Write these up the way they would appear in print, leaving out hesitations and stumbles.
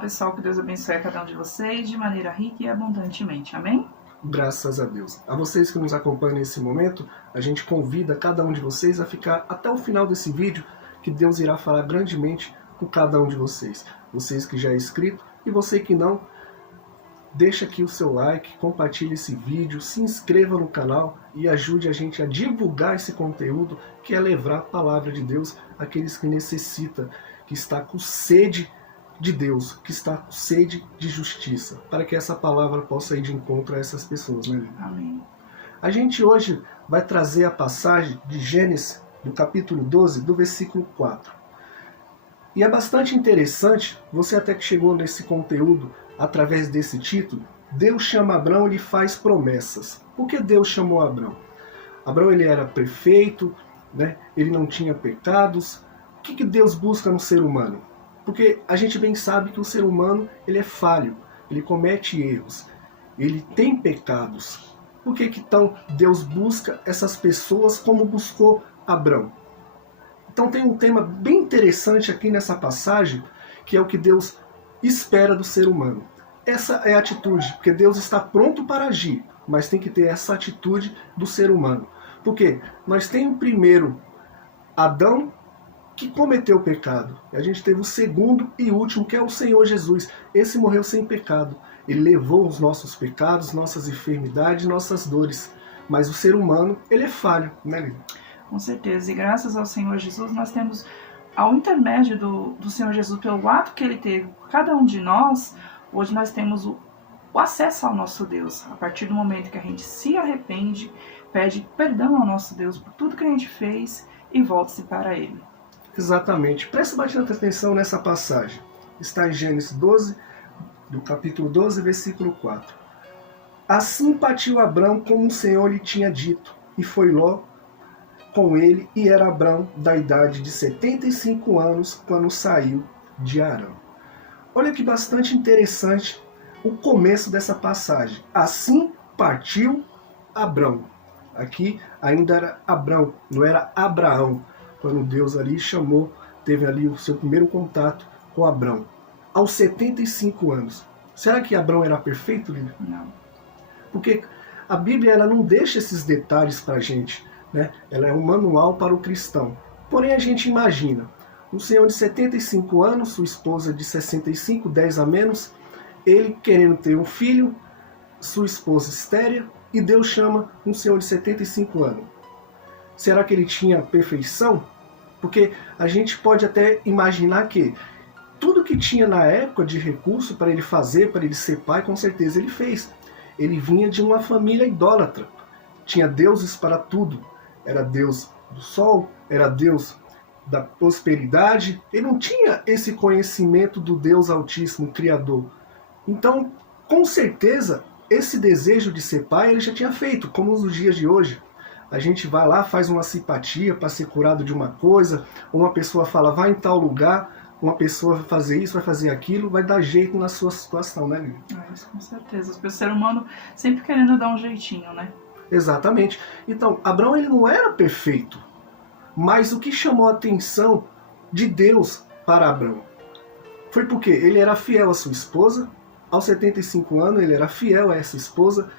pessoal, que Deus abençoe a cada um de vocês de maneira rica e abundantemente. Amém? Graças a Deus. A vocês que nos acompanham nesse momento, a gente convida cada um de vocês a ficar até o final desse vídeo, que Deus irá falar grandemente com cada um de vocês. Vocês que já é inscrito e você que não, deixa aqui o seu like, compartilhe esse vídeo, se inscreva no canal e ajude a gente a divulgar esse conteúdo, que é levar a palavra de Deus àqueles que necessitam, que está com sede de Deus, que está com sede de justiça, para que essa palavra possa ir de encontro a essas pessoas, né? Amém. A gente hoje vai trazer a passagem de Gênesis, do capítulo 12, do versículo 4. E é bastante interessante, você até que chegou nesse conteúdo através desse título, Deus chama Abrão e lhe faz promessas. Por que Deus chamou Abrão? Abrão ele era perfeito, né? Ele não tinha pecados. O que Deus busca no ser humano? Porque a gente bem sabe que o ser humano ele é falho, ele comete erros, ele tem pecados. Por que então Deus busca essas pessoas como buscou Abrão? Então tem um tema bem interessante aqui nessa passagem, que é o que Deus espera do ser humano. Essa é a atitude, porque Deus está pronto para agir, mas tem que ter essa atitude do ser humano. Porque nós temos primeiro Adão, que cometeu o pecado. E a gente teve o segundo e último, que é o Senhor Jesus. Esse morreu sem pecado. Ele levou os nossos pecados, nossas enfermidades, nossas dores. Mas o ser humano, ele é falho, né, Lívia? Com certeza. E graças ao Senhor Jesus, nós temos, ao intermédio do Senhor Jesus, pelo ato que ele teve por cada um de nós, hoje nós temos o acesso ao nosso Deus. A partir do momento que a gente se arrepende, pede perdão ao nosso Deus por tudo que a gente fez e volta-se para Ele. Exatamente. Presta bastante atenção nessa passagem. Está em Gênesis 12, do capítulo 12, versículo 4. Assim partiu Abrão como o Senhor lhe tinha dito, e foi Ló com ele, e era Abrão da idade de 75 anos quando saiu de Harã. Olha que bastante interessante o começo dessa passagem. Assim partiu Abrão. Aqui ainda era Abrão, não era Abraão. Quando Deus ali chamou, teve ali o seu primeiro contato com Abrão. Aos 75 anos. Será que Abrão era perfeito, Lívia? Não. Porque a Bíblia ela não deixa esses detalhes para a gente, né? Ela é um manual para o cristão. Porém a gente imagina, um senhor de 75 anos, sua esposa de 65, 10 a menos, ele querendo ter um filho, sua esposa estéril, e Deus chama um senhor de 75 anos. Será que ele tinha perfeição? Porque a gente pode até imaginar que tudo que tinha na época de recurso para ele fazer, para ele ser pai, com certeza ele fez. Ele vinha de uma família idólatra. Tinha deuses para tudo. Era Deus do sol, era Deus da prosperidade. Ele não tinha esse conhecimento do Deus Altíssimo, Criador. Então, com certeza, esse desejo de ser pai ele já tinha feito, como nos dias de hoje. A gente vai lá, faz uma simpatia para ser curado de uma coisa, ou uma pessoa fala, vai em tal lugar, uma pessoa vai fazer isso, vai fazer aquilo, vai dar jeito na sua situação, né, Lívia? Isso, com certeza. O ser humano sempre querendo dar um jeitinho, né? Exatamente. Então, Abrão ele não era perfeito, mas o que chamou a atenção de Deus para Abrão foi porque ele era fiel à sua esposa, aos 75 anos ele era fiel a essa esposa,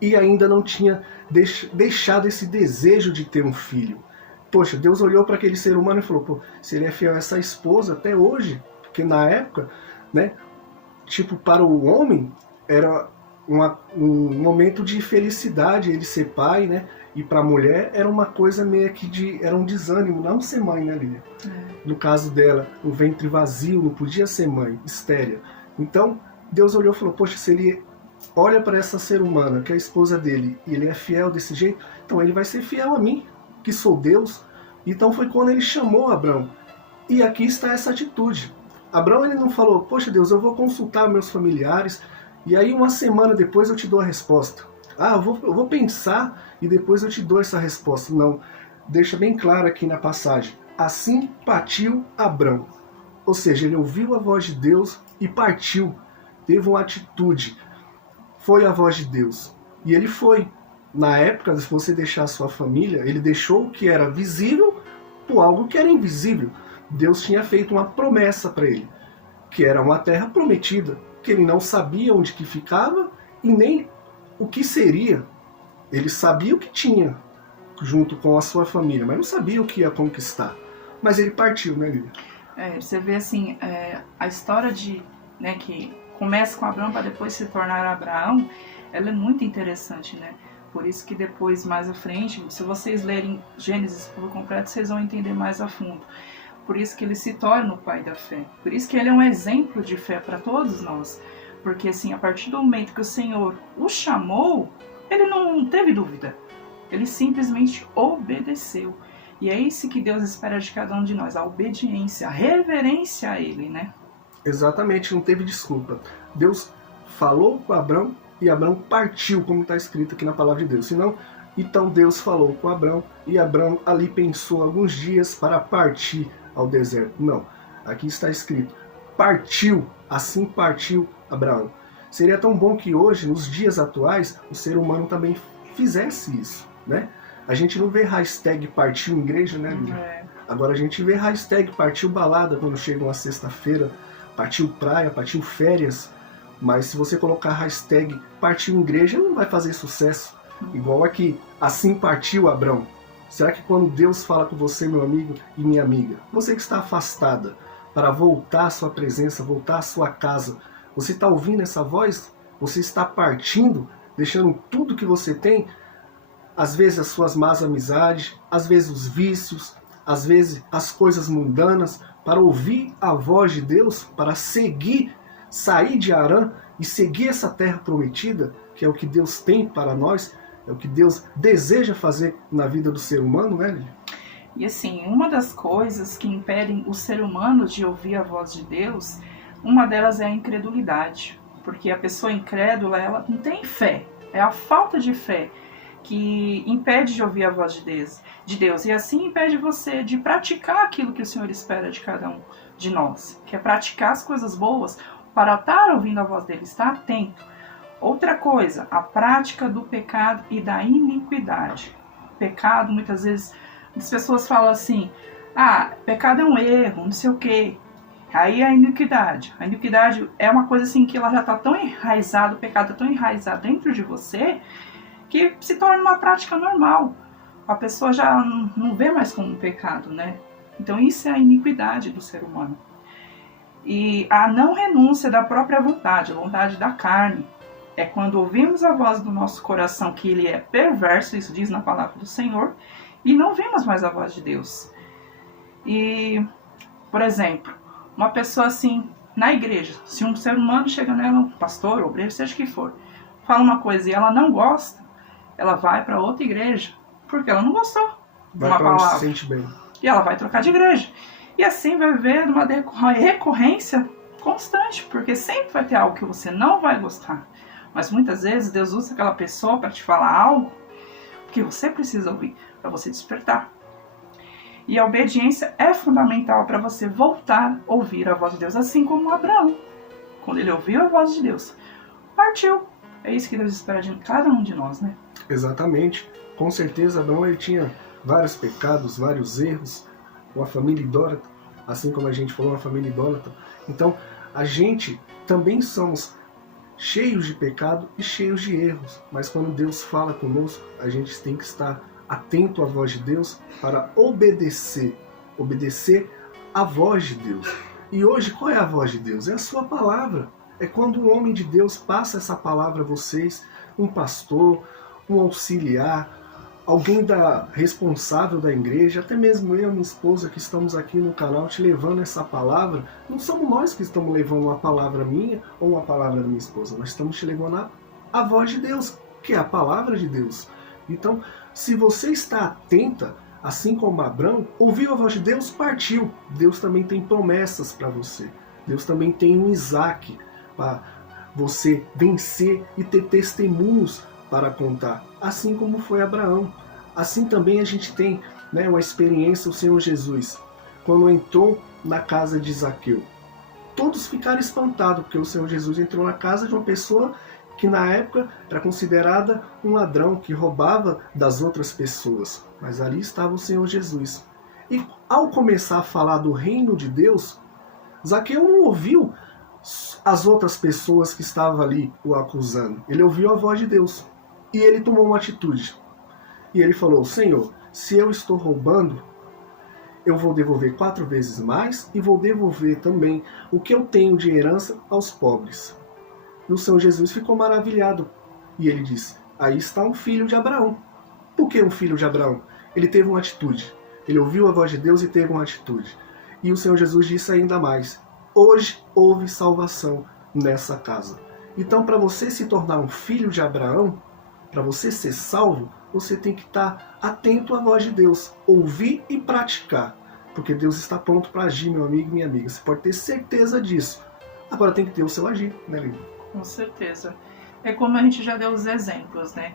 e ainda não tinha deixado esse desejo de ter um filho. Poxa, Deus olhou para aquele ser humano e falou, pô, se ele é fiel a essa esposa até hoje, porque na época, né, tipo, para o homem era um momento de felicidade ele ser pai, né, e para a mulher era uma coisa meio que era um desânimo, não ser mãe, né, Lívia? No caso dela, o ventre vazio, não podia ser mãe, estéril. Então, Deus olhou e falou, poxa, se ele olha para essa ser humana, que é a esposa dele, e ele é fiel desse jeito, então ele vai ser fiel a mim, que sou Deus. Então foi quando ele chamou Abrão. E aqui está essa atitude. Abrão ele não falou, poxa Deus, eu vou consultar meus familiares, e aí uma semana depois eu te dou a resposta. Ah, eu vou pensar e depois eu te dou essa resposta. Não, deixa bem claro aqui na passagem. Assim partiu Abrão. Ou seja, ele ouviu a voz de Deus e partiu. Teve uma atitude. Foi a voz de Deus. E ele foi. Na época, se você deixar a sua família, ele deixou o que era visível por algo que era invisível. Deus tinha feito uma promessa para ele. que era uma terra prometida, que ele não sabia onde que ficava e nem o que seria. Ele sabia o que tinha junto com a sua família, mas não sabia o que ia conquistar. Mas ele partiu, né, Lívia? Você vê assim, a história né, que começa com Abraão para depois se tornar Abraão, ela é muito interessante, né? Por isso que depois, mais à frente, se vocês lerem Gênesis por completo, vocês vão entender mais a fundo. Por isso que ele se torna o pai da fé. Por isso que ele é um exemplo de fé para todos nós. Porque assim, a partir do momento que o Senhor o chamou, ele não teve dúvida. Ele simplesmente obedeceu. E é isso que Deus espera de cada um de nós, a obediência, a reverência a Ele, né? Exatamente, não teve desculpa. Deus falou com Abraão e Abraão partiu, como está escrito aqui na palavra de Deus. Senão, então Deus falou com Abraão e Abraão ali pensou alguns dias para partir ao deserto. Não, aqui está escrito, partiu, assim partiu Abraão. Seria tão bom que hoje, nos dias atuais, o ser humano também fizesse isso, né? A gente não vê hashtag partiu igreja, né, Lívia? Agora a gente vê hashtag partiu balada quando chega uma sexta-feira, partiu praia, partiu férias. Mas se você colocar hashtag partiu igreja, não vai fazer sucesso. Igual aqui, assim partiu Abraão. Será que quando Deus fala com você, meu amigo e minha amiga, você que está afastada, para voltar à sua presença, voltar à sua casa, você está ouvindo essa voz? Você está partindo, deixando tudo que você tem? Às vezes as suas más amizades, às vezes os vícios, às vezes as coisas mundanas, para ouvir a voz de Deus, para seguir, sair de Harã e seguir essa terra prometida, que é o que Deus tem para nós, é o que Deus deseja fazer na vida do ser humano, né, Lívia? E assim, uma das coisas que impedem o ser humano de ouvir a voz de Deus, uma delas é a incredulidade. Porque a pessoa incrédula, ela não tem fé, é a falta de fé que impede de ouvir a voz de Deus. E assim impede você de praticar aquilo que o Senhor espera de cada um de nós, que é praticar as coisas boas para estar ouvindo a voz dele, estar atento. Outra coisa, a prática do pecado e da iniquidade. Pecado, muitas vezes, as pessoas falam assim, pecado é um erro, não sei o quê. Aí a iniquidade. A iniquidade é uma coisa assim que ela já está tão enraizada, o pecado está tão enraizado dentro de você, que se torna uma prática normal. A pessoa já não vê mais como um pecado, né? Então isso é a iniquidade do ser humano. E a não renúncia da própria vontade, a vontade da carne. É quando ouvimos a voz do nosso coração que ele é perverso, isso diz na palavra do Senhor, e não vemos mais a voz de Deus. E, por exemplo, uma pessoa assim, na igreja, se um ser humano chega nela, um pastor, obreiro, seja o que for, fala uma coisa e ela não gosta, ela vai para outra igreja, porque ela não gostou de uma palavra. Se sente bem. E ela vai trocar de igreja. E assim vai haver uma recorrência constante, porque sempre vai ter algo que você não vai gostar. Mas muitas vezes Deus usa aquela pessoa para te falar algo que você precisa ouvir, para você despertar. E a obediência é fundamental para você voltar a ouvir a voz de Deus, assim como Abraão. Quando ele ouviu a voz de Deus, partiu. É isso que Deus espera de cada um de nós, né? Exatamente. Com certeza Abraão ele tinha vários pecados, vários erros, uma família idólatra, assim como a gente falou, uma família idólatra. Então, a gente também somos cheios de pecado e cheios de erros. Mas quando Deus fala conosco, a gente tem que estar atento à voz de Deus para obedecer à voz de Deus. E hoje, qual é a voz de Deus? É a sua palavra. É quando um homem de Deus passa essa palavra a vocês, um pastor, um auxiliar, alguém responsável da igreja, até mesmo eu e minha esposa que estamos aqui no canal te levando essa palavra. Não somos nós que estamos levando uma palavra minha ou uma palavra da minha esposa, nós estamos te levando a voz de Deus, que é a palavra de Deus. Então, se você está atenta, assim como Abraão, ouviu a voz de Deus, partiu. Deus também tem promessas para você. Deus também tem um Isaac para você vencer e ter testemunhos para contar, assim como foi Abraão. Assim também a gente tem, né, uma experiência, o Senhor Jesus, quando entrou na casa de Zaqueu. Todos ficaram espantados, porque o Senhor Jesus entrou na casa de uma pessoa que na época era considerada um ladrão, que roubava das outras pessoas. Mas ali estava o Senhor Jesus. E ao começar a falar do reino de Deus, Zaqueu não ouviu as outras pessoas que estavam ali o acusando. Ele ouviu a voz de Deus. E ele tomou uma atitude. E ele falou: Senhor, se eu estou roubando, eu vou devolver 4 vezes mais e vou devolver também o que eu tenho de herança aos pobres. E o Senhor Jesus ficou maravilhado. E ele disse: aí está um filho de Abraão. Por que um filho de Abraão? Ele teve uma atitude. Ele ouviu a voz de Deus e teve uma atitude. E o Senhor Jesus disse ainda mais: hoje houve salvação nessa casa. Então, para você se tornar um filho de Abraão, para você ser salvo, você tem que estar atento à voz de Deus, ouvir e praticar. Porque Deus está pronto para agir, meu amigo e minha amiga. Você pode ter certeza disso. Agora tem que ter o seu agir, né, Lívia? Com certeza. É como a gente já deu os exemplos, né?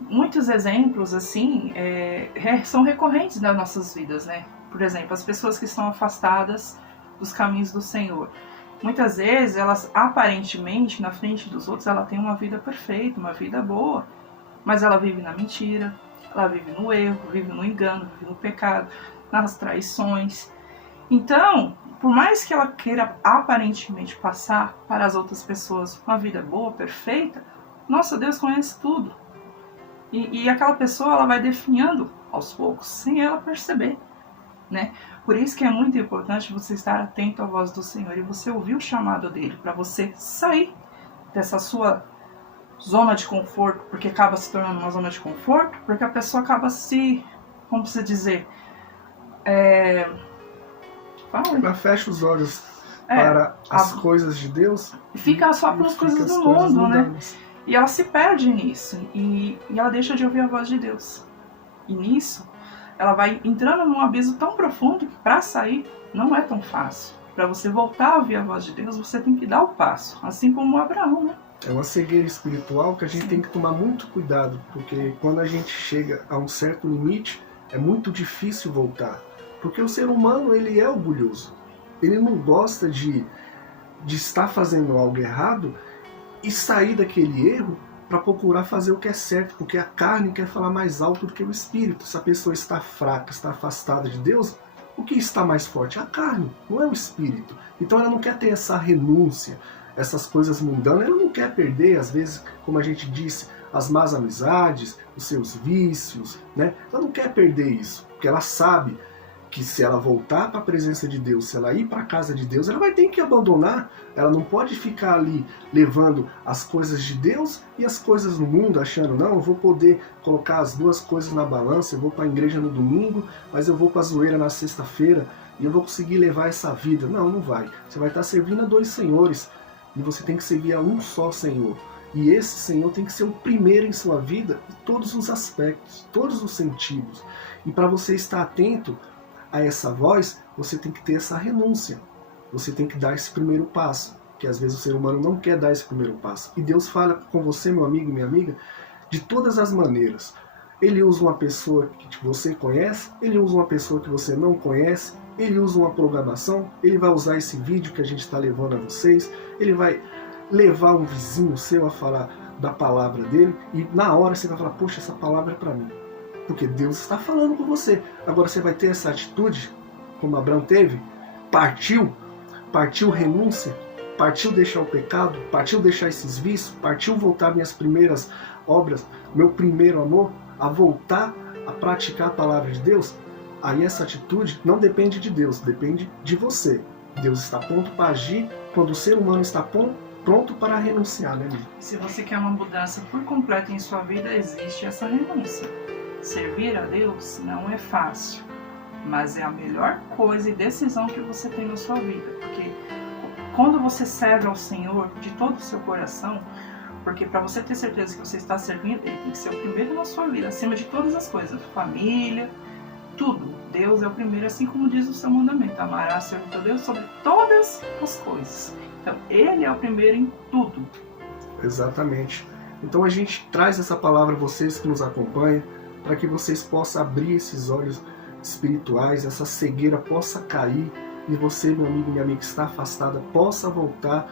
Muitos exemplos, assim, são recorrentes nas nossas vidas, né? Por exemplo, as pessoas que estão afastadas dos caminhos do Senhor. Muitas vezes, elas aparentemente, na frente dos outros, ela tem uma vida perfeita, uma vida boa. Mas ela vive na mentira, ela vive no erro, vive no engano, vive no pecado, nas traições. Então, por mais que ela queira aparentemente passar para as outras pessoas uma vida boa, perfeita, nosso Deus conhece tudo. E aquela pessoa, ela vai definhando aos poucos, sem ela perceber, né? Por isso que é muito importante você estar atento à voz do Senhor e você ouvir o chamado dele, para você sair dessa sua zona de conforto, porque acaba se tornando uma zona de conforto, porque a pessoa acaba se, como você dizer, ela fecha os olhos para as coisas de Deus e fica só para as coisas do mundo, né? E ela se perde nisso e ela deixa de ouvir a voz de Deus. E nisso ela vai entrando num abismo tão profundo que para sair não é tão fácil. Para você voltar a ouvir a voz de Deus, você tem que dar o passo, assim como Abraão, né? É uma cegueira espiritual que a gente tem que tomar muito cuidado, porque quando a gente chega a um certo limite, é muito difícil voltar. Porque o ser humano, ele é orgulhoso. Ele não gosta de estar fazendo algo errado e sair daquele erro para procurar fazer o que é certo, porque a carne quer falar mais alto do que o espírito. Se a pessoa está fraca, está afastada de Deus, o que está mais forte? A carne, não é o espírito. Então ela não quer ter essa renúncia, essas coisas mundanas, ela não quer perder, às vezes, como a gente disse, as más amizades, os seus vícios, né? Ela não quer perder isso, porque ela sabe que se ela voltar para a presença de Deus, se ela ir para a casa de Deus, ela vai ter que abandonar. Ela não pode ficar ali levando as coisas de Deus e as coisas do mundo, achando, não, eu vou poder colocar as duas coisas na balança, eu vou para a igreja no domingo, mas eu vou para a zoeira na sexta-feira e eu vou conseguir levar essa vida. Não, não vai. Você vai estar servindo a 2 senhores e você tem que servir a um só Senhor. E esse Senhor tem que ser o primeiro em sua vida, em todos os aspectos, todos os sentidos. E para você estar atento a essa voz, você tem que ter essa renúncia. Você tem que dar esse primeiro passo, que às vezes o ser humano não quer dar esse primeiro passo. E Deus fala com você, meu amigo e minha amiga, de todas as maneiras. Ele usa uma pessoa que você conhece, ele usa uma pessoa que você não conhece, ele usa uma programação, ele vai usar esse vídeo que a gente está levando a vocês, ele vai levar um vizinho seu a falar da palavra dele, e na hora você vai falar, poxa, essa palavra é para mim. Porque Deus está falando com você. Agora você vai ter essa atitude, como Abraão teve, partiu renúncia, partiu deixar o pecado, partiu deixar esses vícios, partiu voltar minhas primeiras obras, meu primeiro amor, a voltar a praticar a palavra de Deus. Aí essa atitude não depende de Deus, depende de você. Deus está pronto para agir quando o ser humano está pronto para renunciar, né, amigo? Se você quer uma mudança por completo em sua vida, existe essa renúncia. Servir a Deus não é fácil, mas é a melhor coisa e decisão que você tem na sua vida, porque quando você serve ao Senhor de todo o seu coração, porque para você ter certeza que você está servindo, Ele tem que ser o primeiro na sua vida, acima de todas as coisas, família, tudo. Deus é o primeiro, assim como diz o seu mandamento, amarás o Senhor teu Deus sobre todas as coisas. Então, Ele é o primeiro em tudo. Exatamente. Então a gente traz essa palavra a vocês que nos acompanham, para que vocês possam abrir esses olhos espirituais, essa cegueira possa cair e você, meu amigo e minha amiga que está afastada, possa voltar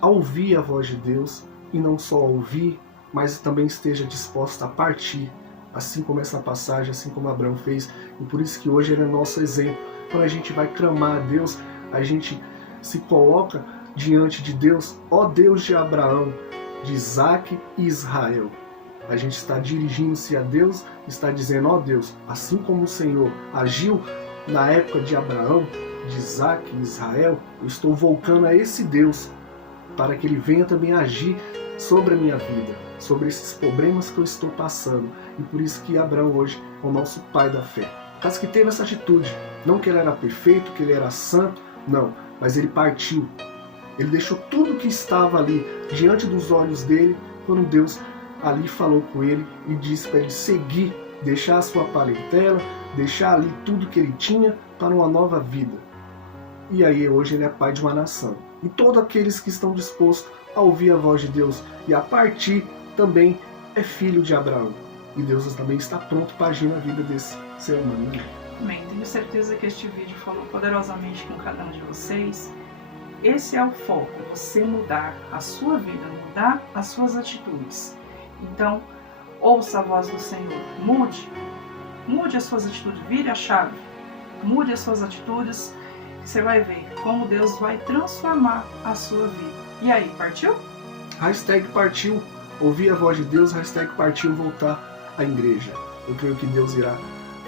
a ouvir a voz de Deus e não só ouvir, mas também esteja disposta a partir, assim como essa passagem, assim como Abraão fez. E por isso que hoje ele é nosso exemplo. Quando a gente vai clamar a Deus, a gente se coloca diante de Deus, ó Deus de Abraão, de Isaac e Israel. A gente está dirigindo-se a Deus, está dizendo, ó Deus, assim como o Senhor agiu na época de Abraão, de Isaac e Israel, eu estou voltando a esse Deus para que Ele venha também agir sobre a minha vida, sobre esses problemas que eu estou passando. E por isso que Abraão hoje é o nosso pai da fé. Caso que teve essa atitude, não que ele era perfeito, que ele era santo, não, mas ele partiu. Ele deixou tudo que estava ali diante dos olhos dele, quando Deus ali falou com ele e disse para ele seguir, deixar a sua parentela, deixar ali tudo que ele tinha para uma nova vida. E aí hoje ele é pai de uma nação. E todos aqueles que estão dispostos a ouvir a voz de Deus e a partir também é filho de Abraão. E Deus também está pronto para agir na vida desse ser humano. Amém. Tenho certeza que este vídeo falou poderosamente com cada um de vocês. Esse é o foco, você mudar a sua vida, mudar as suas atitudes. Então, ouça a voz do Senhor, mude as suas atitudes, vire a chave, mude as suas atitudes, você vai ver como Deus vai transformar a sua vida. E aí, partiu? Hashtag partiu, ouvir a voz de Deus, hashtag partiu voltar à igreja. Eu creio que Deus irá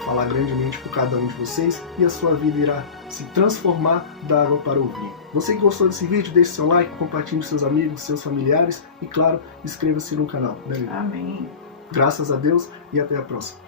falar grandemente por cada um de vocês e a sua vida irá se transformar da água para o vinho. Você que gostou desse vídeo, deixe seu like, compartilhe com seus amigos, seus familiares e, claro, inscreva-se no canal. Amém. Graças a Deus e até a próxima.